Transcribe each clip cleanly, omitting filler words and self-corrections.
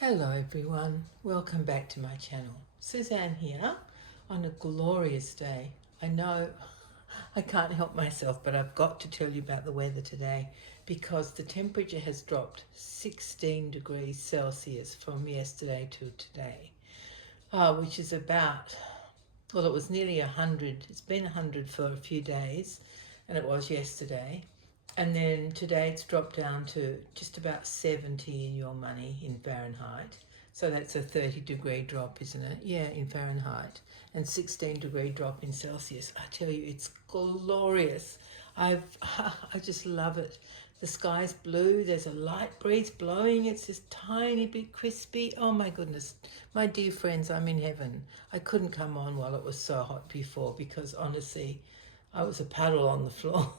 Hello everyone, welcome back to my channel. Suzanne here on a glorious day. I know I can't help myself, but I've got to tell you about the weather today because the temperature has dropped 16 degrees Celsius from yesterday to today, which is about, well, it was nearly 100. It's been 100 for a few days, and it was yesterday. And then today it's dropped down to just about 70 in your money in Fahrenheit. So that's a 30-degree drop, isn't it? Yeah, in Fahrenheit. And 16-degree drop in Celsius. I tell you, it's glorious. I just love it. The sky's blue. There's a light breeze blowing. It's just tiny bit crispy. Oh my goodness. My dear friends, I'm in heaven. I couldn't come on while it was so hot before because honestly, I was a puddle on the floor.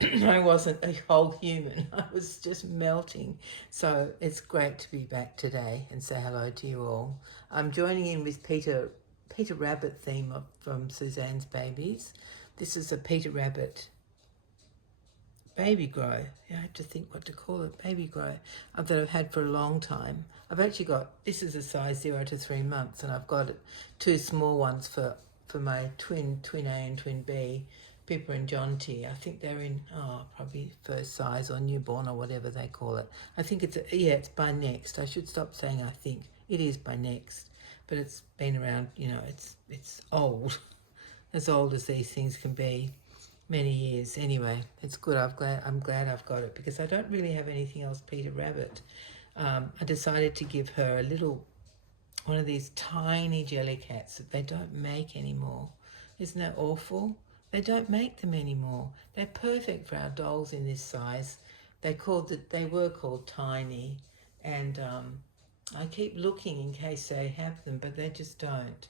I wasn't a whole human. I was just melting. So it's great to be back today and say hello to you all. I'm joining in with Peter Rabbit theme from Suzanne's Babies. This is a Peter Rabbit baby grow. I have to think what to call it. Baby grow that I've had for a long time. I've actually got, this is a size 0 to 3 months, and I've got two small ones for my twin A and twin B, Pippa and John T. I think they're in, probably first size or newborn or whatever they call it. I think it's by next. I should stop saying I think. It is by next. But it's been around, it's old. As old as these things can be. Many years. Anyway, it's good. I'm glad I've got it because I don't really have anything else Peter Rabbit. I decided to give her one of these tiny jelly cats that they don't make anymore. Isn't that awful? They don't make them anymore. They're perfect for our dolls in this size. They were called tiny, and I keep looking in case they have them, but they just don't,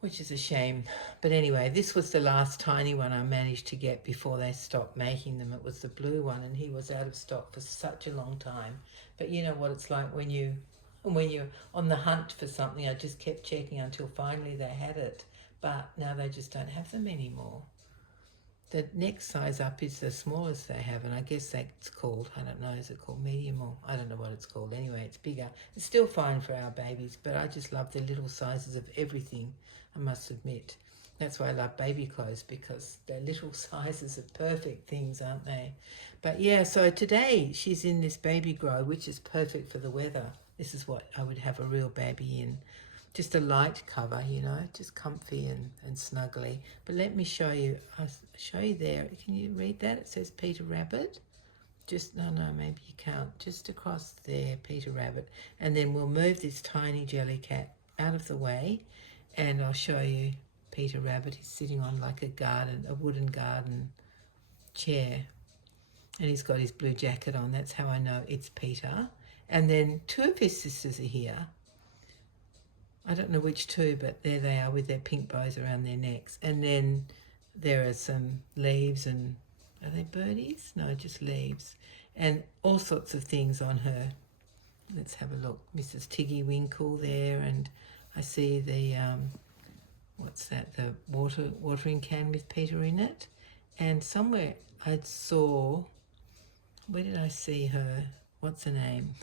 which is a shame. But anyway, this was the last tiny one I managed to get before they stopped making them. It was the blue one, and he was out of stock for such a long time. But you know what it's like when you're on the hunt for something. I just kept checking until finally they had it, but now they just don't have them anymore. The next size up is the smallest they have, and I guess that's called, I don't know, is it called medium, or I don't know what it's called. Anyway, it's bigger. It's still fine for our babies, but I just love the little sizes of everything, I must admit. That's why I love baby clothes, because their little sizes are perfect things, aren't they? But yeah, so today she's in this baby grow, which is perfect for the weather. This is what I would have a real baby in. Just a light cover, just comfy and snuggly. But let me show you. I'll show you there. Can you read that? It says Peter Rabbit. No, maybe you can't. Just across there, Peter Rabbit. And then we'll move this tiny jelly cat out of the way, and I'll show you Peter Rabbit. He's sitting on like a wooden garden chair, and he's got his blue jacket on. That's how I know it's Peter. And then two of his sisters are here. I don't know which two, but there they are with their pink bows around their necks. And then there are some leaves, and are they birdies? No, just leaves. And all sorts of things on her. Let's have a look. Mrs. Tiggy Winkle there, and I see the, what's that, the watering can with Peter in it. And somewhere I saw, where did I see her? What's her name?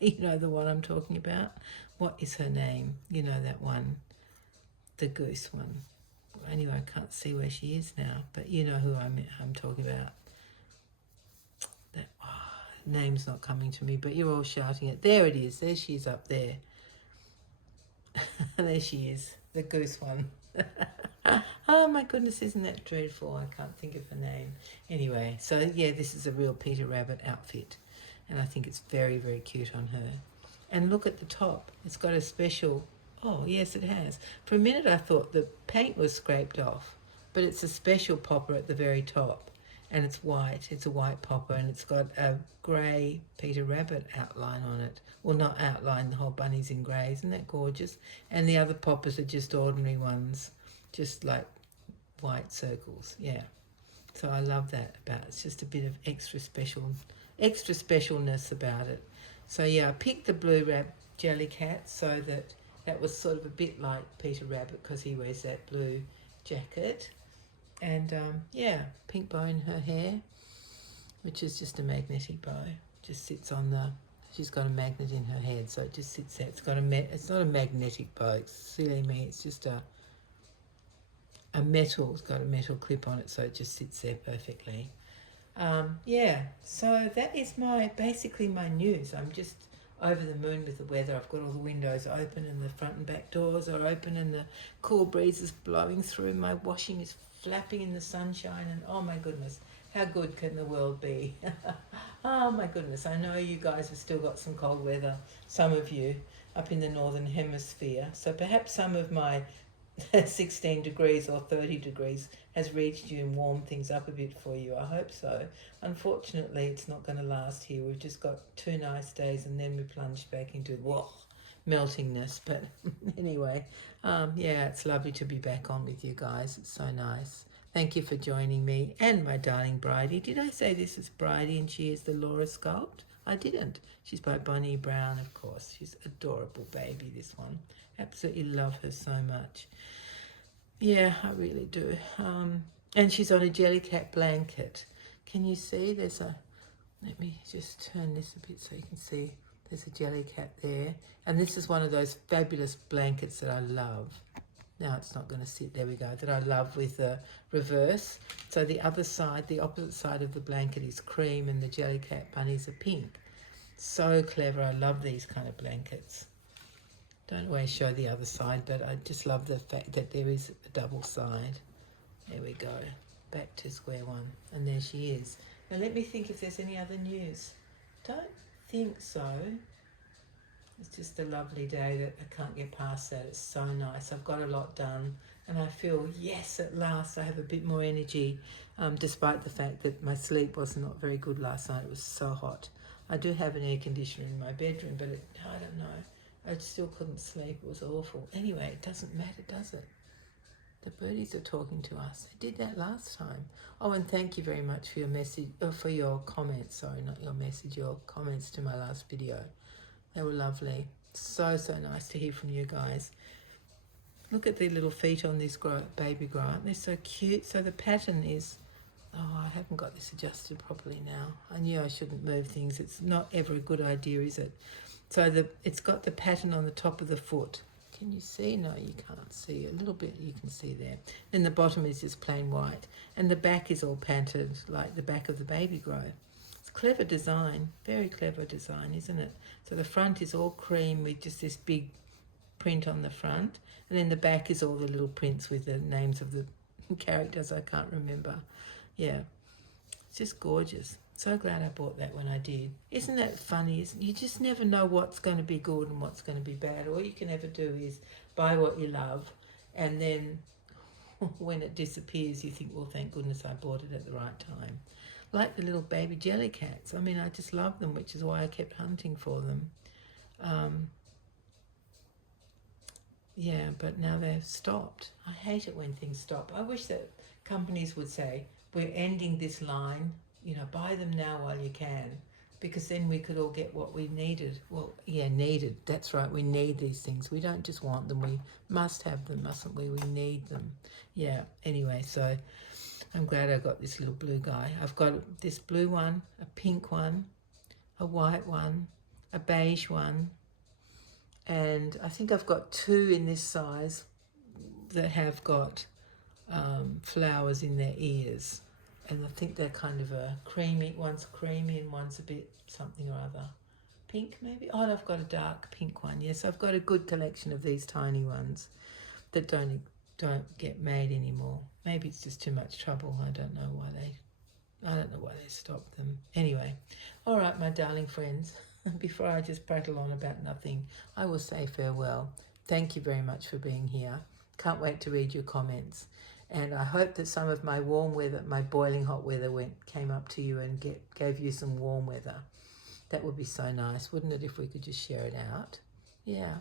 You know the one I'm talking about? What is her name? You know that one, the goose one. Anyway, I can't see where she is now, but you know who I'm talking about. That name's not coming to me, but you're all shouting it. There it is. There she is up there. There she is, the goose one. Oh my goodness, isn't that dreadful? I can't think of her name. Anyway, so yeah, this is a real Peter Rabbit outfit. And I think it's very, very cute on her. And look at the top. It's got a special, oh yes it has. For a minute I thought the paint was scraped off, but it's a special popper at the very top. And it's white. It's a white popper, and it's got a grey Peter Rabbit outline on it. Well, not outline, the whole bunny's in grey. Isn't that gorgeous? And the other poppers are just ordinary ones, just like white circles. Yeah. So I love that about it. It's just a bit of extra specialness about it. So yeah, I picked the blue jelly cat so that was sort of a bit like Peter Rabbit because he wears that blue jacket. And yeah, pink bow in her hair, which is just a magnetic bow. Just sits on She's got a magnet in her head, so it just sits there. It's not a magnetic bow. It's silly me. It's just a metal. It's got a metal clip on it, so it just sits there perfectly. Yeah, so that is basically my news. I'm just over the moon with the weather. I've got all the windows open and the front and back doors are open and the cool breeze is blowing through. My washing is flapping in the sunshine, and oh my goodness, how good can the world be? Oh my goodness, I know you guys have still got some cold weather, some of you up in the northern hemisphere, so perhaps some of my 16 degrees or 30 degrees has reached you and warmed things up a bit for you. I hope so. Unfortunately, it's not going to last here. We've just got 2 nice days and then we plunge back into meltingness. But anyway, yeah, it's lovely to be back on with you guys. It's so nice. Thank you for joining me and my darling Bridie. Did I say this is Bridie and she is the Laura Sculpt? I didn't. She's by Bonnie Brown, of course. She's adorable baby, this one. Absolutely love her so much. Yeah, I really do. And she's on a Jellycat blanket. Can you see? Let me just turn this a bit so you can see. There's a Jellycat there. And this is one of those fabulous blankets that I love. Now it's not going to sit, there we go, that I love with the reverse. So the other side, the opposite side of the blanket is cream and the Jellycat bunnies are pink. So clever. I love these kind of blankets. Don't always show the other side, but I just love the fact that there is a double side. There we go. Back to square one. And there she is. Now let me think if there's any other news. Don't think so. It's just a lovely day that I can't get past that. It's so nice. I've got a lot done and I feel, yes, at last I have a bit more energy, despite the fact that my sleep was not very good last night. It was so hot. I do have an air conditioner in my bedroom, but I don't know. I still couldn't sleep. It was awful. Anyway, it doesn't matter, does it? The birdies are talking to us. They did that last time. Oh, and thank you very much for your message, for your comments. Sorry, not your message, your comments to my last video. They were lovely. So nice to hear from you guys. Look at the little feet on this baby grow. Aren't they so cute? So the pattern is, oh, I haven't got this adjusted properly now. I knew I shouldn't move things. It's not ever a good idea, is it? So it's got the pattern on the top of the foot. Can you see? No, you can't see. A little bit you can see there. Then the bottom is just plain white. And the back is all painted like the back of the baby grow. It's clever design. Very clever design, isn't it? So the front is all cream with just this big print on the front. And then the back is all the little prints with the names of the characters I can't remember. Yeah, it's just gorgeous. So glad I bought that when I did. Isn't that funny? You just never know what's going to be good and what's going to be bad. All you can ever do is buy what you love, and then when it disappears, you think, well, thank goodness I bought it at the right time. Like the little baby Jellycats. I mean, I just love them, which is why I kept hunting for them. Yeah, but now they've stopped. I hate it when things stop. I wish that companies would say, we're ending this line, you know, buy them now while you can, because then we could all get what we needed. Well, yeah, needed. That's right. We need these things. We don't just want them. We must have them, mustn't we? We need them. Yeah. Anyway, so I'm glad I got this little blue guy. I've got this blue one, a pink one, a white one, a beige one, and I think I've got 2 in this size that have got flowers in their ears. And I think they're kind of a creamy, one's creamy and one's a bit something or other. Pink maybe? Oh, and I've got a dark pink one. Yes, I've got a good collection of these tiny ones that don't get made anymore. Maybe it's just too much trouble. I don't know why they stopped them. Anyway, all right, my darling friends, before I just prattle on about nothing, I will say farewell. Thank you very much for being here. Can't wait to read your comments. And I hope that some of my warm weather, my boiling hot weather came up to you and gave you some warm weather. That would be so nice, wouldn't it, if we could just share it out? Yeah.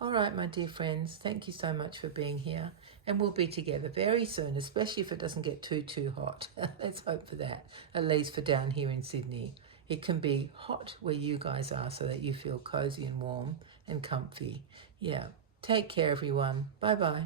All right, my dear friends, thank you so much for being here. And we'll be together very soon, especially if it doesn't get too hot. Let's hope for that, at least for down here in Sydney. It can be hot where you guys are so that you feel cozy and warm and comfy. Yeah. Take care, everyone. Bye-bye.